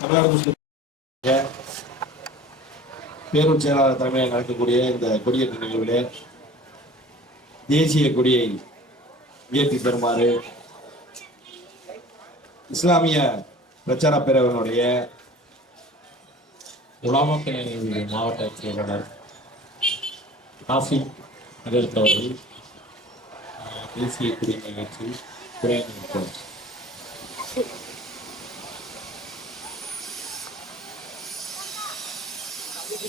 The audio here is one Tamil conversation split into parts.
தமிழ்நாடு முஸ்லிம் பேரூர் செயலாளர் தலைமையில் நடக்கக்கூடிய இந்த கொடியேற்ற நிகழ்விலே தேசிய கொடியை உயர்த்தி தருமாறு இஸ்லாமிய பிரச்சார பேரவனுடைய உலாமாக்கள் மாவட்ட செயலாளர் ஆசிப் நகரத் அவர்கள் தேசிய குடி நிகழ்ச்சி குறை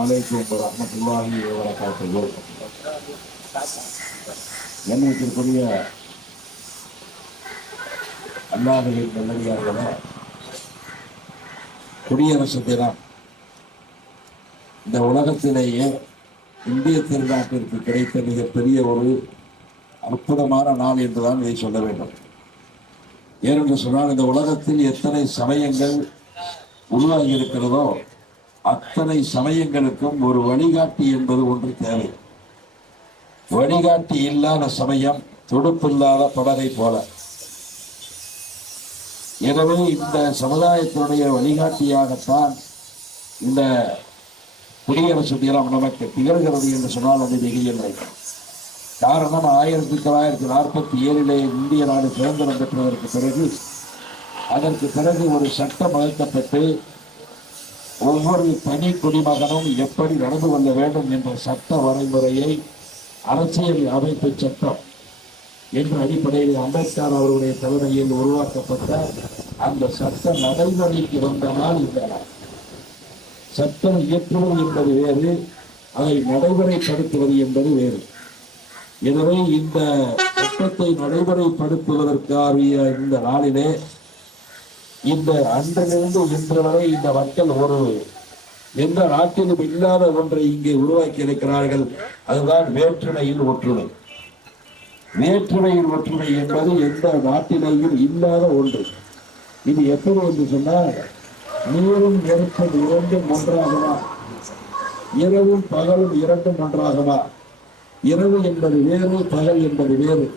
அலைக்கும் வரஹ்மத்துல்லாஹி வபரகாத்துஹு. கண்ணியத்திற்குரிய அல்லாஹுவின் நல்லடியார்கள குடியரசு தினம் இந்த உலகத்திலேயே இந்திய திருநாட்டிற்கு கிடைத்த மிகப்பெரிய ஒரு அற்புதமான நாள் என்றுதான் இதை சொல்ல வேண்டும். ஏனென்று சொன்னால் இந்த உலகத்தில் எத்தனை சமயங்கள் உருவாகி இருக்கிறதோ அத்தனை சமயங்களுக்கும் ஒரு வழிகாட்டி என்பது ஒன்று தேவை. வழிகாட்டி இல்லாத சமயம் துடுப்பில்லாத படகை போல. எனவே இந்த சமுதாயத்தினுடைய வழிகாட்டியாகத்தான் இந்த குடியரசு தினம் நமக்கு திகழ்கிறது என்று சொன்னால் அது மிகையில்லை காரணம் ஆயிரத்தி தொள்ளாயிரத்தி நாற்பத்தி ஏழிலே இந்திய நாடு சுதந்திரம் பெற்றதற்கு பிறகு அதற்கு பிறகு ஒரு சட்டம் வகுக்கப்பட்டு ஒவ்வொரு தனி குடிமகனும் எப்படி நடந்து கொள்ள வேண்டும் என்ற சட்ட வரைமுறையை அரசியல் அமைப்பு சட்டம் என்ற அடிப்படையில் அம்பேத்கர் அவர்களுடைய தலைமையில் உருவாக்கப்பட்ட அந்த சட்ட நடைமுறைக்கு வந்த நாள் இந்த சட்டம் இயற்றுவது என்பது வேறு அதை நடைமுறைப்படுத்துவது என்பது வேறு. எனவே இந்த சட்டத்தை நடைமுறைப்படுத்துவதற்காக இந்த நாளிலே இந்த அன்றிலிருந்து இன்று வரை இந்த மக்கள் ஒரு எந்த நாட்டிலும் இல்லாத ஒன்றை இங்கே உருவாக்கி இருக்கிறார்கள். அதுதான் வேற்றுமையில் ஒற்றுமை. வேற்றுமையில் ஒற்றுமை என்பது எந்த நாட்டிலேயும் இல்லாத ஒன்று. இது எப்படி என்று சொன்னால் நீரும் நெருப்பும் இரண்டும் ஒன்றாகுமா? இரவும் பகலும் இரண்டும் ஒன்றாகுமா? இரவு என்பது வேறு பகல் என்பது வேறு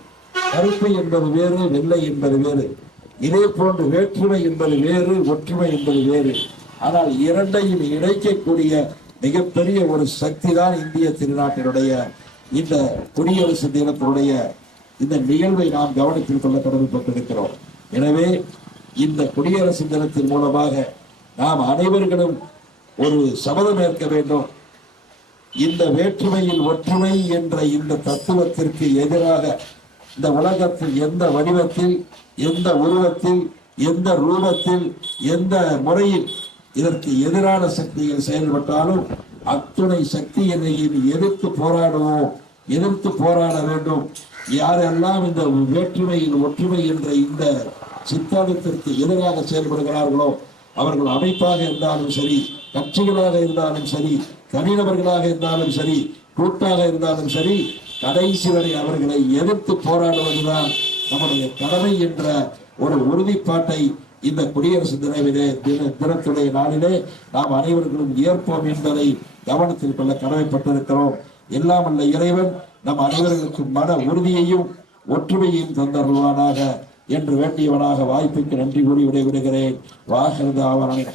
கருப்பு என்பது வேறு வெள்ளை என்பது வேறு. இதே போன்று வேற்றுமை என்பது வேறு ஒற்றுமை என்பது வேறு. ஆனால் இரண்டையும் இணைக்கக்கூடிய மிகப்பெரிய ஒரு சக்தி தான் இந்திய திருநாட்டினுடைய இந்த குடியரசு தினத்தினுடைய இந்த நிகழ்வை நாம் கவனத்தில் கொள்ள கடமைப்பட்டிருக்கிறோம் எனவே இந்த குடியரசு தினத்தின் மூலமாக நாம் அனைவர்களும் ஒரு சபதம் ஏற்க வேண்டும். இந்த வேற்றுமையில் ஒற்றுமை என்ற இந்த தத்துவத்திற்கு எதிராக இந்த உலகத்தில் எந்த வடிவத்தில் எந்த உருவத்தில் எந்த ரூபத்தில் எந்த முறையில் இதற்கு எதிரான சக்திகள் செயல்பட்டாலும் அத்துணை சக்தியினையும் எதிர்த்து போராடுவோம் எதிர்த்து போராட வேண்டும். யாரெல்லாம் இந்த வேற்றுமையில் ஒற்றுமை என்ற இந்த சித்தாந்தத்திற்கு எதிராக செயல்படுகிறார்களோ அவர்கள் அமைப்பாக இருந்தாலும் சரி கட்சிகளாக இருந்தாலும் சரி தனிநபர்களாக இருந்தாலும் சரி கூட்டாக இருந்தாலும் சரி கடைசி வரை அவர்களை எதிர்த்து போராடுவதுதான் நம்முடைய கடமை என்ற ஒரு உறுதிப்பாட்டை இந்த குடியரசு தினவிலே தின தினத்துடைய நாளிலே நாம் அனைவர்களும் ஏற்போம் என்பதை கவனத்தில் கொள்ள கடமைப்பட்டிருக்கிறோம். எல்லாம் அல்ல இறைவன் நம் அனைவர்களுக்கும் மன உறுதியையும் ஒற்றுமையையும் தந்தருவானாக என்று வேண்டியவனாக வாய்ப்புக்கு நன்றி கூறி விடைபெறுகிறேன். வாகரது ஆவரணை